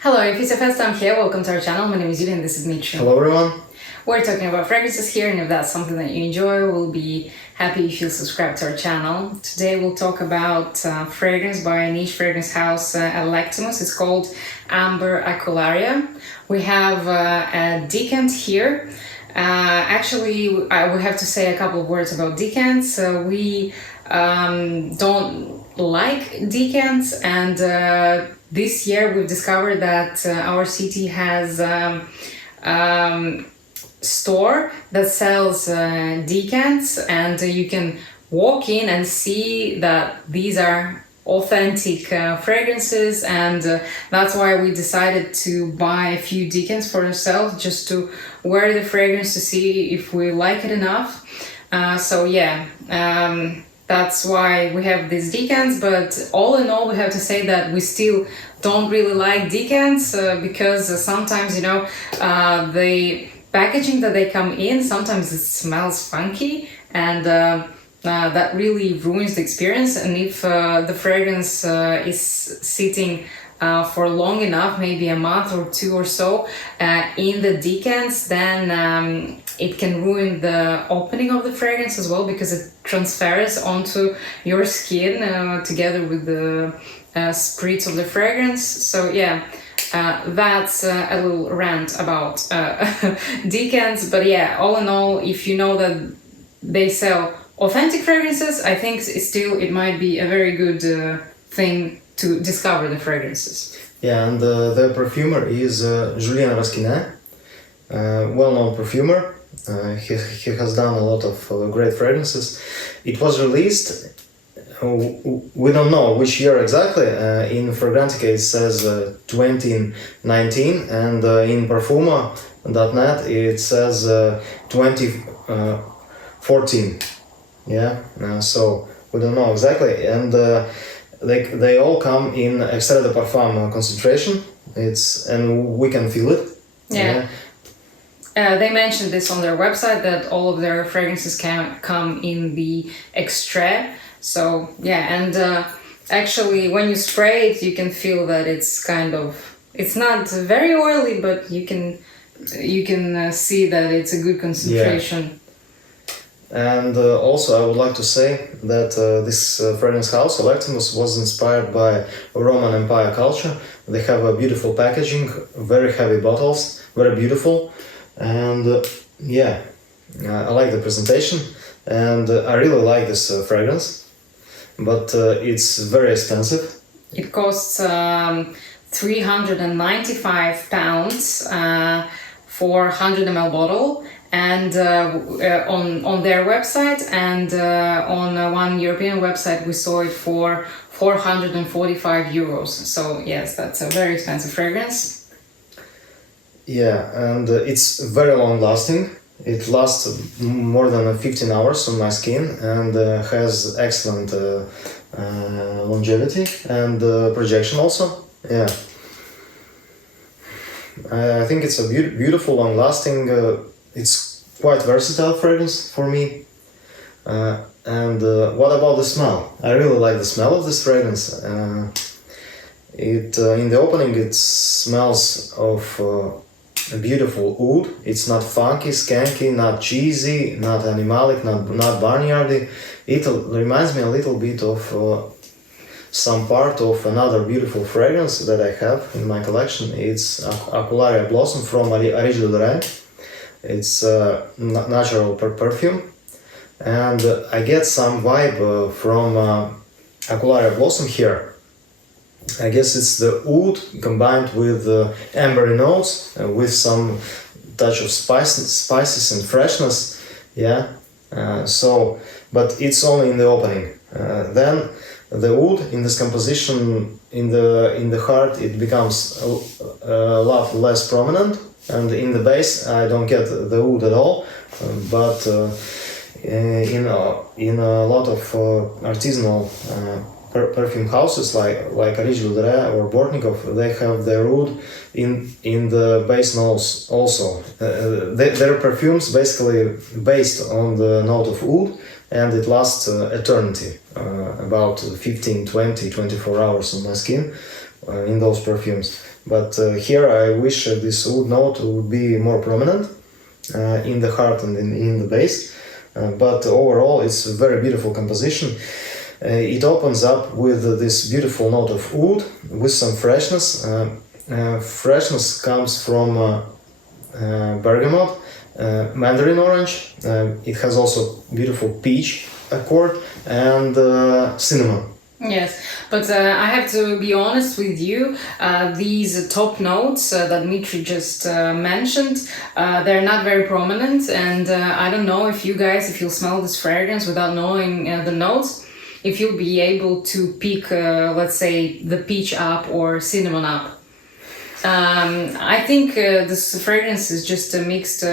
Hello, if it's your first time here, welcome to our channel. My name is Julien and this is Mitri. Hello everyone. We're talking about fragrances here, and if that's something that you enjoy, we'll be happy if you subscribe to our channel. Today we'll talk about fragrance by a niche fragrance house, Electimuss. It's called Amber Aquilaria. We have a decant here. Actually, I will have to say a couple of words about decants. We don't like decants, and this year we've discovered that our city has store that sells decants, and you can walk in and see that these are authentic fragrances, and that's why we decided to buy a few decants for ourselves, just to wear the fragrance to see if we like it enough. That's why we have these decants, but all in all we have to say that we still don't really like decants because sometimes, you know, the packaging that they come in, sometimes it smells funky, and that really ruins the experience. And if the fragrance is sitting for long enough, maybe a month or two or so, in the decants, then it can ruin the opening of the fragrance as well, because it transfers onto your skin together with the spritz of the fragrance. So yeah, that's a little rant about decants. But yeah, all in all, if you know that they sell authentic fragrances, I think it might be a very good thing to discover the fragrances. Yeah, and the perfumer is Julien Rasquinet, well-known perfumer. He has done a lot of great fragrances. It was released, we don't know which year exactly. In Fragrantica it says 2019, and in perfume.net it says 2014. Yeah, so we don't know exactly, and they all come in extrait de parfum concentration. And we can feel it. Yeah. They mentioned this on their website, that all of their fragrances can come in the extrait. So yeah, and actually when you spray it, you can feel that it's not very oily, but you can see that it's a good concentration. Yeah. And also I would like to say that this fragrance house, Electimuss, was inspired by Roman Empire culture. They have a beautiful packaging, very heavy bottles, very beautiful. And I like the presentation, and I really like this fragrance, but it's very expensive. It costs £395 for 100 ml bottle, and on their website, and on one European website we saw it for €445. So yes, that's a very expensive fragrance. Yeah, and it's very long lasting. It lasts more than 15 hours on my skin, and has excellent longevity and projection also. Yeah, I think it's a beautiful, long lasting. It's quite versatile fragrance for me. And what about the smell? I really like the smell of this fragrance. In the opening it smells of a beautiful oud. It's not funky, skanky, not cheesy, not animalic, not barnyardy. It reminds me a little bit of some part of another beautiful fragrance that I have in my collection. It's Aquilaria Blossom from Aquilaria. It's natural perfume, and I get some vibe from Aquilaria Blossom here. I guess it's the oud combined with ambery notes, with some touch of spices and freshness. Yeah. But it's only in the opening. Then the oud in this composition, in the heart, it becomes a lot less prominent, and in the base I don't get the oud at all. But in a lot of artisanal perfume houses like Aquilaria or Bortnikov, they have their oud in the base notes also. Their perfumes basically based on the note of oud, and it lasts eternity, about 15, 20, 24 hours on my skin in those perfumes. but here I wish this wood note would be more prominent in the heart and in the base. But overall, it's a very beautiful composition. It opens up with this beautiful note of wood with some freshness. Freshness comes from bergamot, mandarin orange. It has also beautiful peach accord and cinnamon. Yes, but I have to be honest with you, these top notes that Dmitry just mentioned, they're not very prominent, and I don't know if you guys, if you'll smell this fragrance without knowing the notes, if you'll be able to pick, let's say, the peach up or cinnamon up. I think this fragrance is just mixed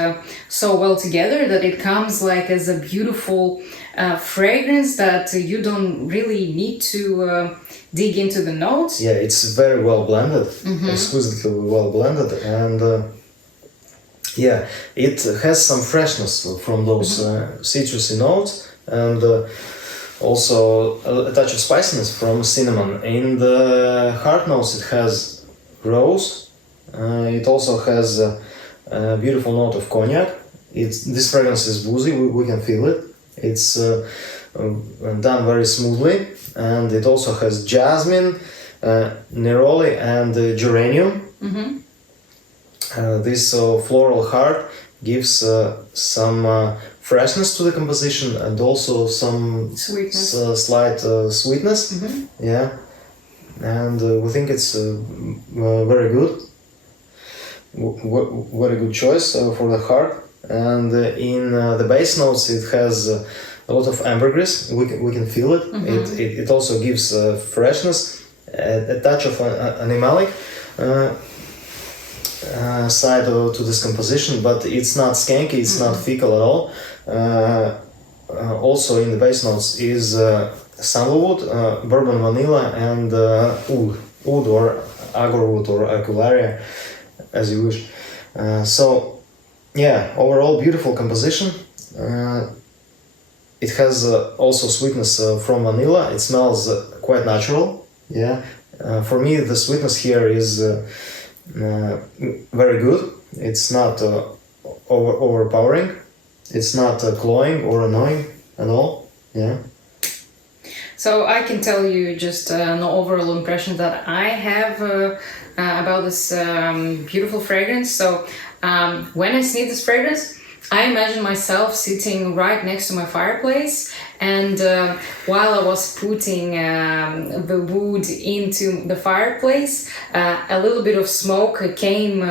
so well together that it comes like as a beautiful fragrance that you don't really need to dig into the notes. Yeah, it's very well blended, exquisitely well blended, and yeah, it has some freshness from those citrusy notes, and also a touch of spiciness from cinnamon. In the heart notes, it has rose. It also has a beautiful note of cognac. This fragrance is boozy. We can feel it. It's done very smoothly, and it also has jasmine, neroli, and geranium. This floral heart gives some freshness to the composition and also some Sweetness. slight sweetness. Yeah, and we think it's very good. Very good choice for the heart. And in the base notes, it has a lot of ambergris. We can feel it. It also gives freshness, a touch of animalic side to this composition, but it's not skanky, it's not fecal at all. Also in the base notes is sandalwood, bourbon vanilla, and oud or agarwood or Aquilaria, as you wish. So yeah, overall beautiful composition. It has also sweetness from vanilla. It smells quite natural. Yeah, for me the sweetness here is very good. It's not overpowering. It's not cloying or annoying at all. Yeah. So I can tell you just an overall impression that I have about this beautiful fragrance. So when I sniff this fragrance, I imagine myself sitting right next to my fireplace, and while I was putting the wood into the fireplace, a little bit of smoke came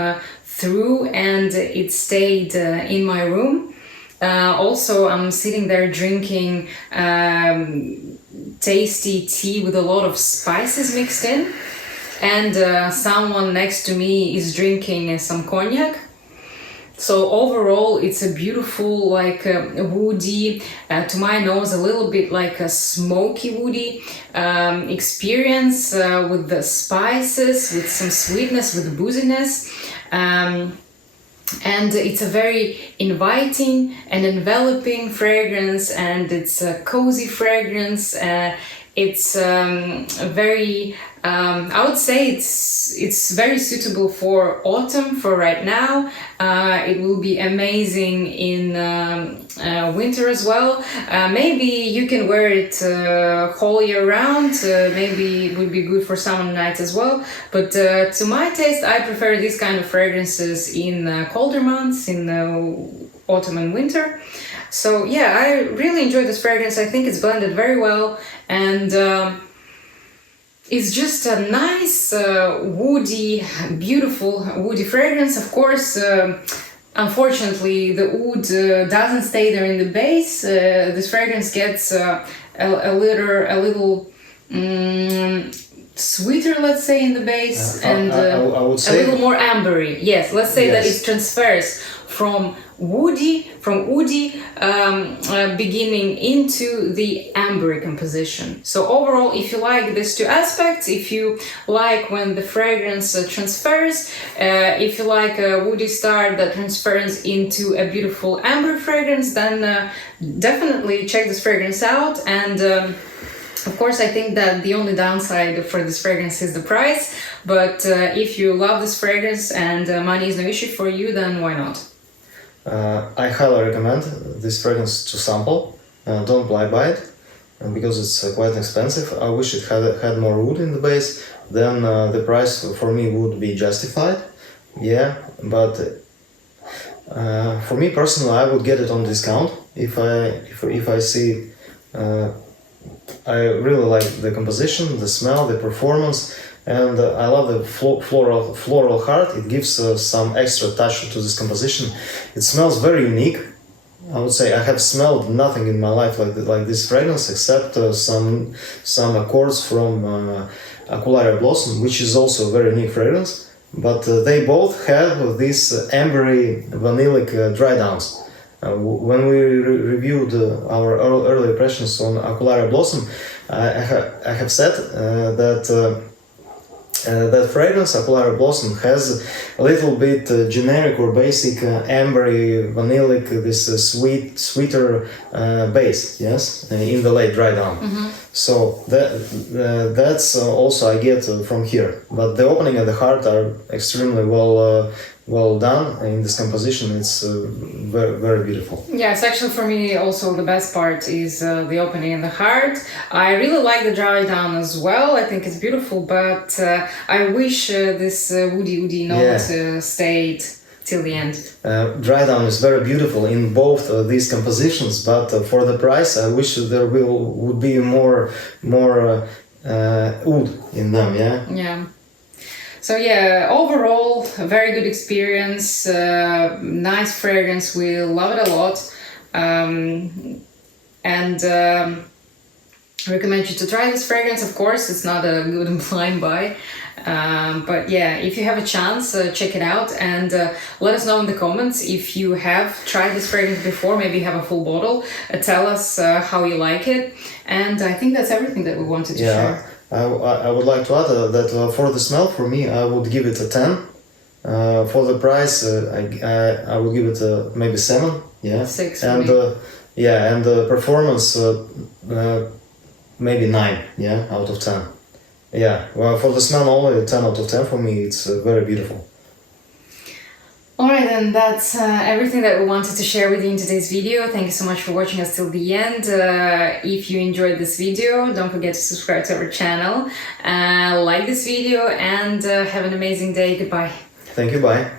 through and it stayed in my room. Also, I'm sitting there drinking tasty tea with a lot of spices mixed in, and someone next to me is drinking some cognac. So overall, it's a beautiful, like woody, to my nose, a little bit like a smoky woody experience with the spices, with some sweetness, with booziness. And it's a very inviting and enveloping fragrance, and it's a cozy fragrance. It's very, I would say it's very suitable for autumn, for right now. It will be amazing in winter as well. Maybe you can wear it whole year round. Maybe it would be good for summer nights as well. But to my taste, I prefer these kind of fragrances in colder months, in autumn and winter. So yeah, I really enjoy this fragrance. I think it's blended very well, and it's just a nice, woody, beautiful woody fragrance. Of course, unfortunately, the oud doesn't stay there in the base. This fragrance gets a little sweeter, let's say, in the base, and I would say a little more ambery. Yes, let's say that it transfers from woody beginning into the ambery composition. So overall, if you like these two aspects, if you like when the fragrance transfers, if you like a woody start that transfers into a beautiful amber fragrance, then definitely check this fragrance out. And Of course, I think that the only downside for this fragrance is the price, but if you love this fragrance and money is no issue for you, then why not? I highly recommend this fragrance to sample. Don't buy it because it's quite expensive. I wish it had more wood in the base. Then the price for me would be justified. Yeah, but for me personally, I would get it on discount if I see. I really like the composition, the smell, the performance, and I love the floral heart. It gives some extra touch to this composition. It smells very unique. I would say I have smelled nothing in my life like this fragrance except some accords from Aquilaria Blossom, which is also a very unique fragrance. But they both have this ambery vanillic dry downs. When we reviewed our early impressions on Aquilaria Blossom, I have said that fragrance, Aquilaria Blossom, has a little bit generic or basic ambery, vanillic, this sweeter base, yes, in the late dry down. Mm-hmm. So that's also I get from here. But the opening and the heart are extremely well done in this composition. It's very, very beautiful. Yes, actually for me also the best part is the opening and the heart. I really like the dry down as well. I think it's beautiful, but I wish this woody note stayed till the end. Dry down is very beautiful in both these compositions, but for the price I wish there would be more wood in them. Yeah. So yeah, overall, a very good experience, nice fragrance, we love it a lot, and recommend you to try this fragrance. Of course, it's not a good and blind buy, but yeah, if you have a chance, check it out and let us know in the comments if you have tried this fragrance before, maybe you have a full bottle, tell us how you like it, and I think that's everything that we wanted to share. I would like to add that for the smell, for me, I would give it a 10. For the price, I would give it maybe 7. Yeah. 6. And and the performance, maybe 9. Yeah, out of 10. Yeah. Well, for the smell only, 10 out of 10 for me. It's very beautiful. Alright, then that's everything that we wanted to share with you in today's video. Thank you so much for watching us till the end. If you enjoyed this video, don't forget to subscribe to our channel, like this video, and have an amazing day. Goodbye. Thank you, bye.